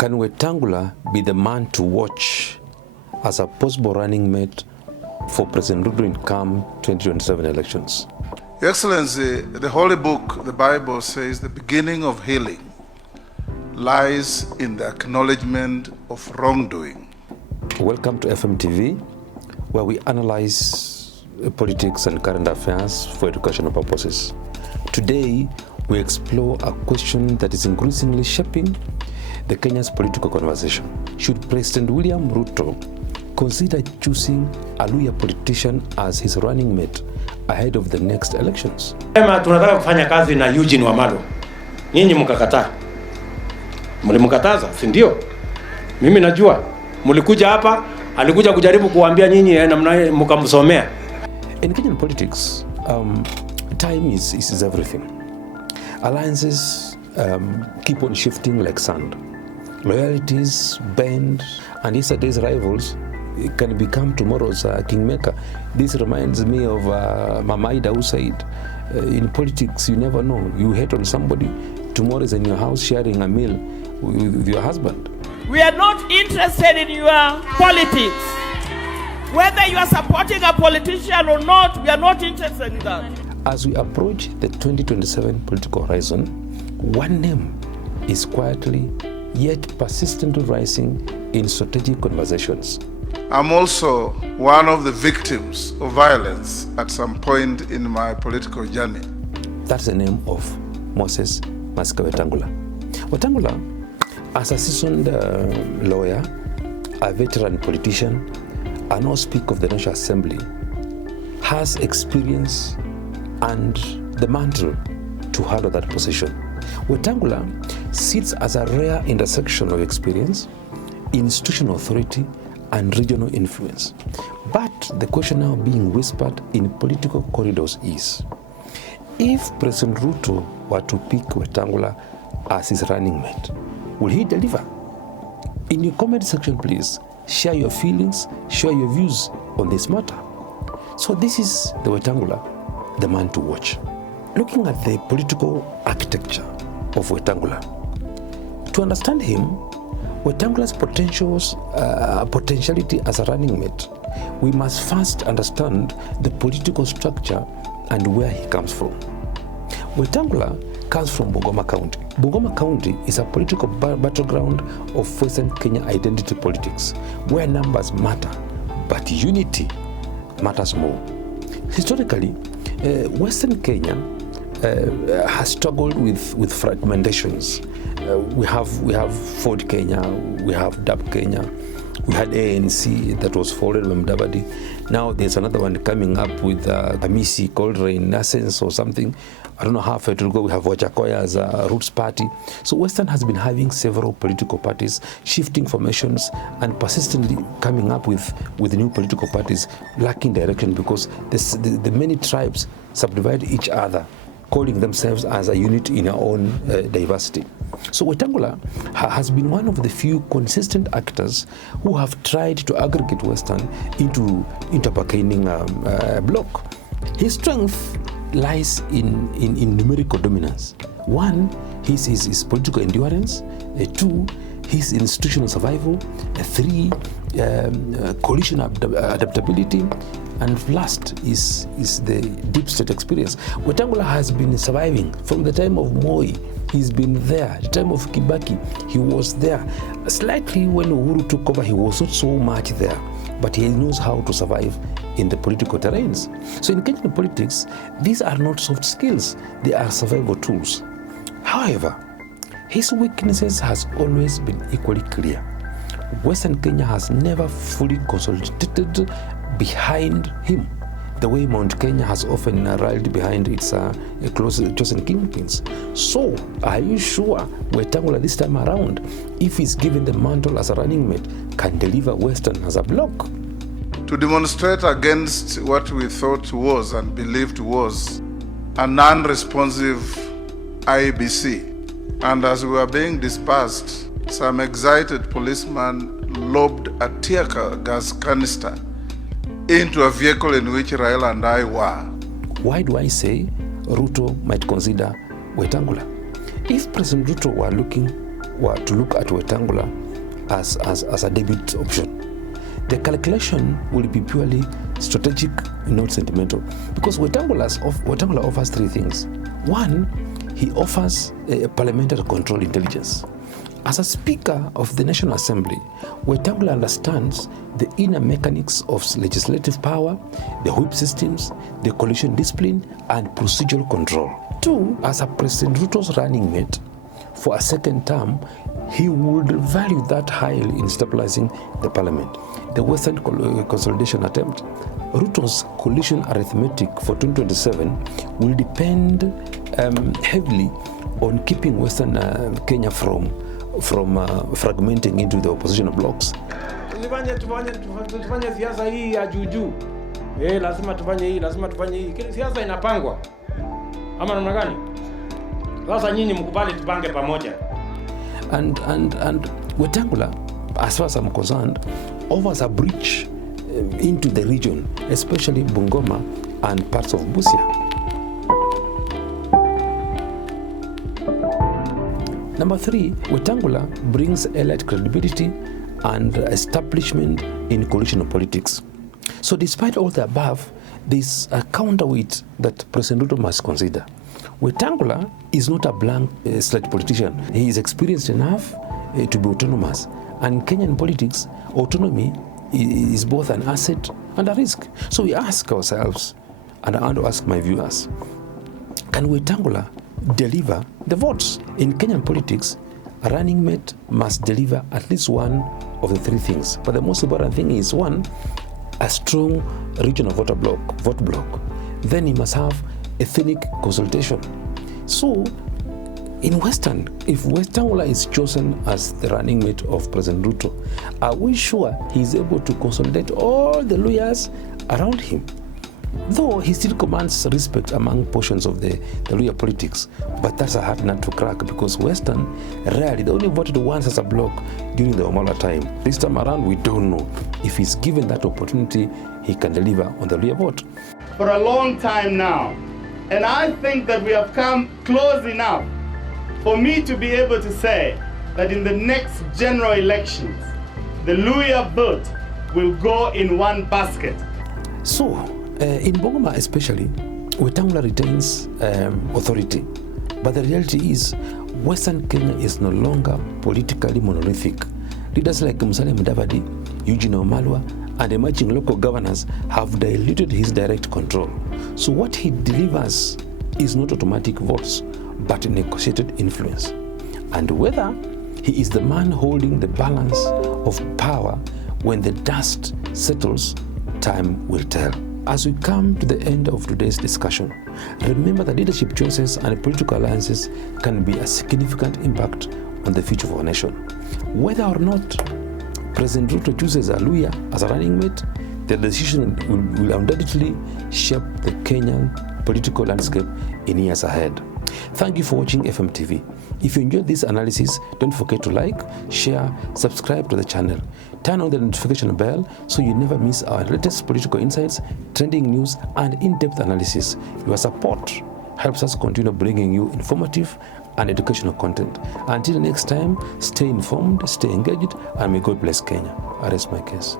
Can Wetang'ula be the man to watch as a possible running mate for President Ruto in come 2027 elections? Your Excellency, the Holy Book, the Bible says the beginning of healing lies in the acknowledgement of wrongdoing. Welcome to FMTV, where we analyze politics and current affairs for educational purposes. Today, we explore a question that is increasingly shaping the Kenya's political conversation. Should President William Ruto consider choosing a Luhya politician as his running mate ahead of the next elections? Tunataka kufanya kazi na Eugene Wamalwa. Nyinyi mkakataa. Mlimkataza, si ndio? Mimi najua. Mlikuja hapa, alikuja kujaribu kuambia nyinyi namna mkamsomea. In Kenyan politics, time is everything. Alliances keep on shifting like sand. Loyalties bend, and yesterday's rivals can become tomorrow's kingmaker. This reminds me of Mama Ida who said, in politics you never know. You hate on somebody, tomorrow is in your house sharing a meal with your husband. We are not interested in your politics. Whether you are supporting a politician or not, we are not interested in that. As we approach the 2027 political horizon, one name is quietly yet persistently rising in strategic conversations. I'm also one of the victims of violence at some point in my political journey. That's the name of Moses Wetang'ula. Wetang'ula, as a seasoned lawyer, a veteran politician, and now Speaker of the National Assembly, has experience and the mantle to handle that position. Wetang'ula sits as a rare intersection of experience, institutional authority, and regional influence. But the question now being whispered in political corridors is, if President Ruto were to pick Wetang'ula as his running mate, will he deliver? In your comment section, please share your feelings, share your views on this matter. So this is the Wetang'ula, the man to watch. Looking at the political architecture of Wetang'ula, to understand him, Wetang'ula's potentiality as a running mate, we must first understand the political structure and where he comes from. Wetang'ula comes from Bungoma County. Bungoma County is a political battleground of Western Kenya identity politics, where numbers matter, but unity matters more. Historically, Western Kenya has struggled with fragmentations. We have Ford Kenya, we have DAP Kenya, we had ANC that was folded by Mudavadi. Now there's another one coming up with Hamisi called Renaissance or something. I don't know how far it will go. We have Wajakoya as a Roots party. So Western has been having several political parties, shifting formations and persistently coming up with new political parties lacking direction because the many tribes subdivide each other, calling themselves as a unit in their own diversity. So Wetang'ula has been one of the few consistent actors who have tried to aggregate Western into a bargaining bloc. His strength lies in numerical dominance. One, his political endurance. Two, his institutional survival. Three, coalition adaptability. And last is the deep state experience. Wetang'ula has been surviving from the time of Moi. He's been there. The time of Kibaki, he was there. Slightly when Uhuru took over, he was not so much there, but he knows how to survive in the political terrains. So in Kenyan politics, these are not soft skills, they are survival tools. However, his weaknesses has always been equally clear. Western Kenya has never fully consolidated behind him, the way Mount Kenya has often rallied behind its closest chosen kingpins. So, are you sure Wetang'ula this time around, if he's given the mantle as a running mate, can deliver Western as a bloc? To demonstrate against what we thought was and believed was a non-responsive IEBC, and as we were being dispersed, some excited policeman lobbed a tear gas canister into a vehicle in which Raila and I were. Why do I say Ruto might consider Wetang'ula? If President Ruto were looking were to look at Wetang'ula as a debut option. The calculation will be purely strategic, not sentimental, because Wetang'ula offers three things. One, he offers parliamentary control intelligence. As a Speaker of the National Assembly, Wetang'ula understands the inner mechanics of legislative power, the whip systems, the coalition discipline, and procedural control. Two, as a President Ruto's running mate for a second term, he would value that highly in stabilizing the parliament. The Western consolidation attempt, Ruto's coalition arithmetic for 2027 will depend heavily on keeping Western Kenya from fragmenting into the opposition blocks. Tufanye siasa hii ya juju. Lazima tufanye hii, lazima tufanye hii. Kile siasa inapangwa. Ama namna gani? Sasa nyinyi mkubali tupange pamoja. And Wetang'ula, as far as I'm concerned, offers a bridge into the region, especially Bungoma and parts of Busia. Number three, Wetang'ula brings elite credibility and establishment in coalition politics. So despite all the above, there's a counterweight that President Ruto must consider. Wetang'ula is not a blank slate politician. He is experienced enough to be autonomous. And in Kenyan politics, autonomy is both an asset and a risk. So we ask ourselves, and I want to ask my viewers, can Wetang'ula deliver the votes? In Kenyan politics, a running mate must deliver at least one of the three things. But the most important thing is, one, a strong regional vote block. Then he must have ethnic consultation. So, in Western, if Wetang'ula is chosen as the running mate of President Ruto, are we sure he is able to consolidate all the lawyers around him? Though he still commands respect among portions of the lawyer politics, but that's a hard nut to crack because Western rarely, they only voted once as a bloc during the Omala time. This time around, we don't know if he's given that opportunity, he can deliver on the lawyer vote. For a long time now, and I think that we have come close enough for me to be able to say that in the next general elections, the lawyer vote will go in one basket. So, in Bungoma especially, Wetang'ula retains authority. But the reality is, Western Kenya is no longer politically monolithic. Leaders like Musalia Mudavadi, Eugene Wamalwa, and emerging local governors have diluted his direct control. So what he delivers is not automatic votes, but negotiated influence. And whether he is the man holding the balance of power when the dust settles, time will tell. As we come to the end of today's discussion, remember that leadership choices and political alliances can be a significant impact on the future of our nation. Whether or not President Ruto chooses a Luhya as a running mate, the decision will undoubtedly shape the Kenyan political landscape in years ahead. Thank you for watching FMTV. If you enjoyed this analysis, don't forget to like, share, subscribe to the channel. Turn on the notification bell so you never miss our latest political insights, trending news, and in-depth analysis. Your support helps us continue bringing you informative and educational content. Until next time, stay informed, stay engaged, and may God bless Kenya. I rest my case.